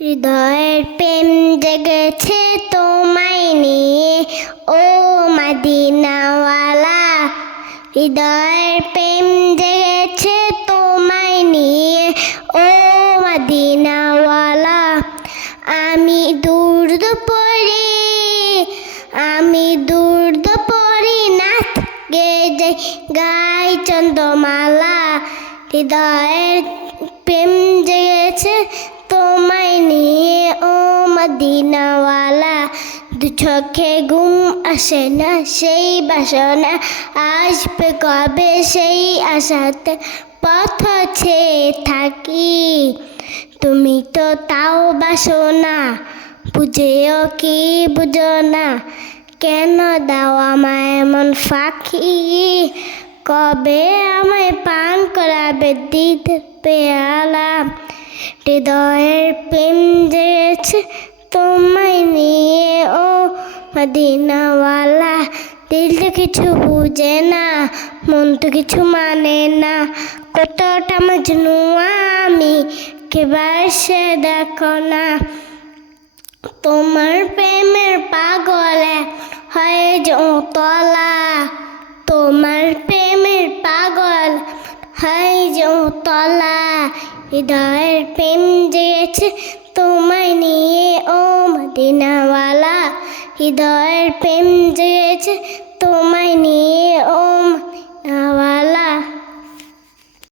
হৃদয়ের প্রেম জেগেছে তোমায় নিয়ে ও মদিনাওয়ালা। হৃদয়ের প্রেম জেগেছে তোমায় নিয়ে ও মদিনাওয়ালা। আমি দুর্দ পড়ি, আমি দুর্দ পড়ি নাথ গে যাই গাই চন্দ্রমালা। হৃদয়ের প্রেম জেগেছে তোমায় নিয়ে ও মদিনাওয়ালা। দু চোখে ঘুম আসে না সেই বাসনা, আসবে কবে সেই আশাতে পথ চেয়ে থাকি। তুমি তো তাও বাসো না, বুঝেও কি বুঝো না, কেন দাও আমায় এমন ফাঁকি। কবে আমায় পান করাবে দিতে পেয়ালা। হৃদয়ের প্রেম জেগেছে তোমায় নিয়ে ও মদিনাওয়ালা। দিল তো কিছু বুঝে না, মন তো কিছু মানে না, কতটা মজনু আমি কেবার সে দেখো না। তোমার প্রেমের পাগলে হয়ে যাও তলা, তোমার প্রেমের পাগল হয়ে যাও তলা। হৃদয়ের প্রেম জেগেছে তোমায় নিয়ে ও মদিনাওয়ালা। হৃদয়ের প্রেম জেগেছে তোমায় নিয়ে ও মদিনাওয়ালা।